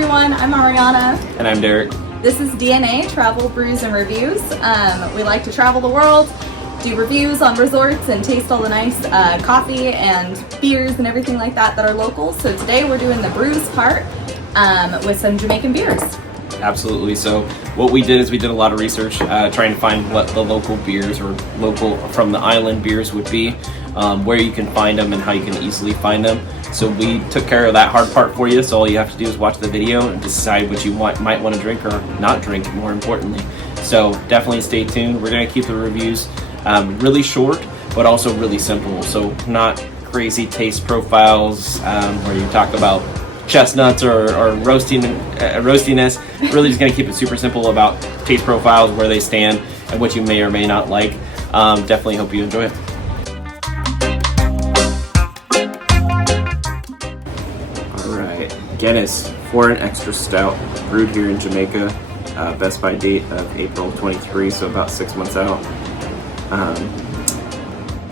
everyone, I'm Ariana. And I'm Derek. This is DNA, Travel, Brews, and Reviews. We like to travel the world, do reviews on resorts, and taste all the nice coffee and beers and everything like that are local. So today we're doing the brews part with some Jamaican beers. Absolutely. So what we did is we did a lot of research trying to find what the local beers or local from the island beers would be, where you can find them and how you can easily find them. So we took care of that hard part for you. So all you have to do is watch the video and decide what you might want to drink or not drink, more importantly. So definitely stay tuned. We're going to keep the reviews really short, but also really simple. So not crazy taste profiles where you talk about chestnuts or roastiness. Really just going to keep it super simple about taste profiles, where they stand, and what you may or may not like. Definitely hope you enjoy it. Alright, Guinness Foreign Extra Stout, brewed here in Jamaica. Best by date of April 23, so about 6 months out.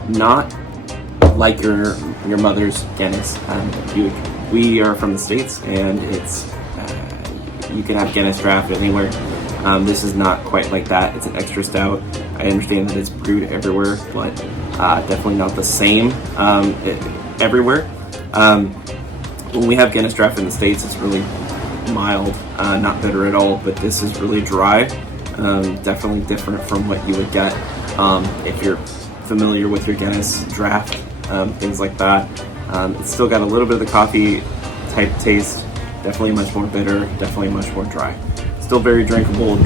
Not like your mother's Guinness. We are from the States, and it's you can have Guinness draft anywhere. This is not quite like that. It's an extra stout. I understand that it's brewed everywhere, but definitely not the same everywhere. When we have Guinness draft in the States, it's really mild, not bitter at all, but this is really dry. Definitely different from what you would get if you're familiar with your Guinness draft, things like that. It's still got a little bit of the coffee type taste, definitely much more bitter, definitely much more dry. Still very drinkable,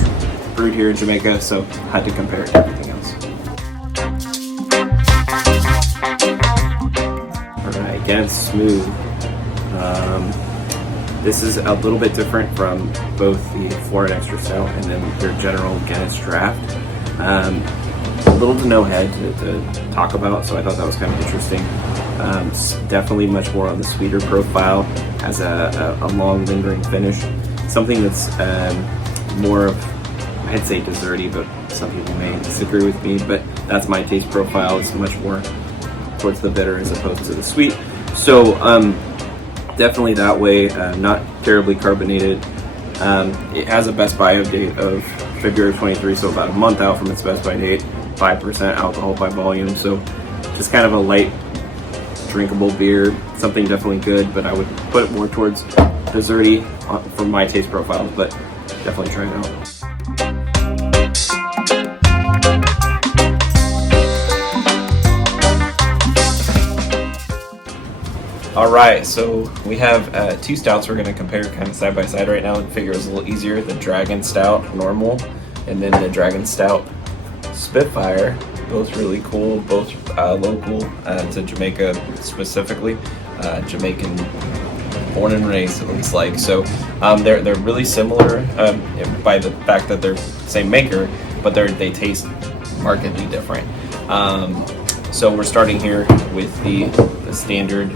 brewed here in Jamaica, so had to compare it to everything else. Alright, Guinness Smooth. This is a little bit different from both the Foreign Extra Stout and then their general Guinness draft. Little to no head to talk about, so I thought that was kind of interesting. Definitely much more on the sweeter profile, has a long lingering finish. Something that's more of, I'd say desserty, but some people may disagree with me, but that's my taste profile. It's much more towards the bitter as opposed to the sweet. So definitely that way, not terribly carbonated. It has a best buy date of February 23, so about a month out from its best buy date. 5% alcohol by volume, so just kind of a light drinkable beer, something definitely good, but I would put it more towards desserty for my taste profile, but definitely try it out. Alright, so we have two stouts we're going to compare kind of side by side right now and figure it's a little easier. The Dragon Stout Normal and then the Dragon Stout Spitfire, both really cool, both local to Jamaica specifically. Jamaican born and raised, it looks like. So they're really similar by the fact that they're the same maker, but they taste markedly different. So we're starting here with the standard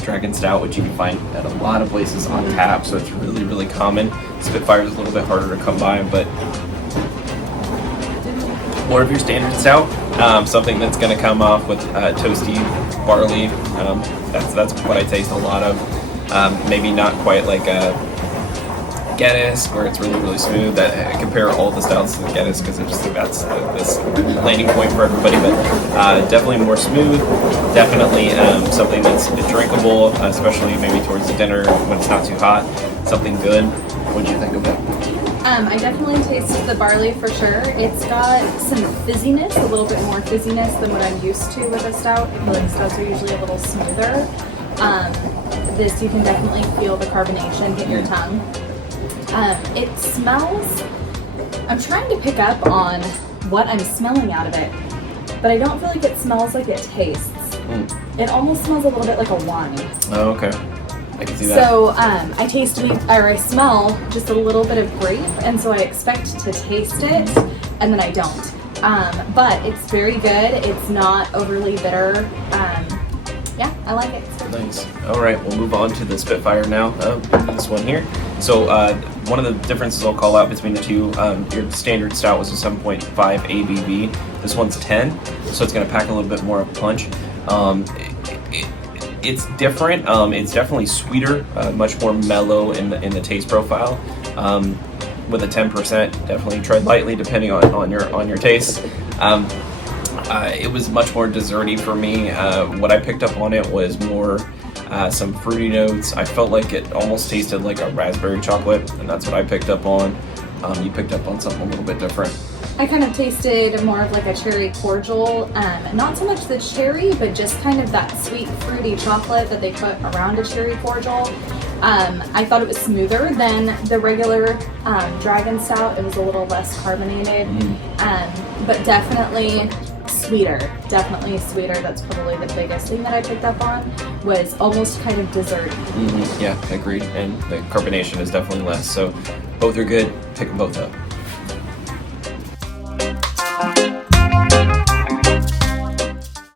Dragon Stout, which you can find at a lot of places on tap, so it's really common. Spitfire is a little bit harder to come by, but more of your standard stout, something that's going to come off with toasty barley. That's what I taste a lot of. Maybe not quite like a Guinness, where it's really smooth. I compare all the stouts to the Guinness because I just think that's this landing point for everybody. But definitely more smooth. Definitely something that's drinkable, especially maybe towards the dinner when it's not too hot. Something good. What do you think of it? I definitely tasted the barley for sure. It's got some fizziness, a little bit more fizziness than what I'm used to with a stout. I feel like stouts are usually a little smoother. This, you can definitely feel the carbonation hit your tongue. It smells, I'm trying to pick up on what I'm smelling out of it, but I don't feel like it smells like it tastes. It almost smells a little bit like a wine. Oh, okay. I can see that. So I smell just a little bit of grape, and so I expect to taste it, and then I don't. But it's very good. It's not overly bitter. Yeah, I like it. Nice. All right, we'll move on to the Spitfire now. This one here. So one of the differences I'll call out between the two, your standard stout was a 7.5 ABV. This one's 10, so it's going to pack a little bit more of punch. It's different. It's definitely sweeter, much more mellow in the taste profile. With a 10%, definitely tread lightly depending on your taste. It was much more desserty for me. What I picked up on it was more some fruity notes. I felt like it almost tasted like a raspberry chocolate, and that's what I picked up on. You picked up on something a little bit different. I kind of tasted more of like a cherry cordial, not so much the cherry, but just kind of that sweet fruity chocolate that they put around a cherry cordial. I thought it was smoother than the regular Dragon Stout. It was a little less carbonated, but definitely sweeter. Definitely sweeter. That's probably the biggest thing that I picked up on, was almost kind of desserty. Yeah, agreed. And the carbonation is definitely less. So both are good. Pick them both up.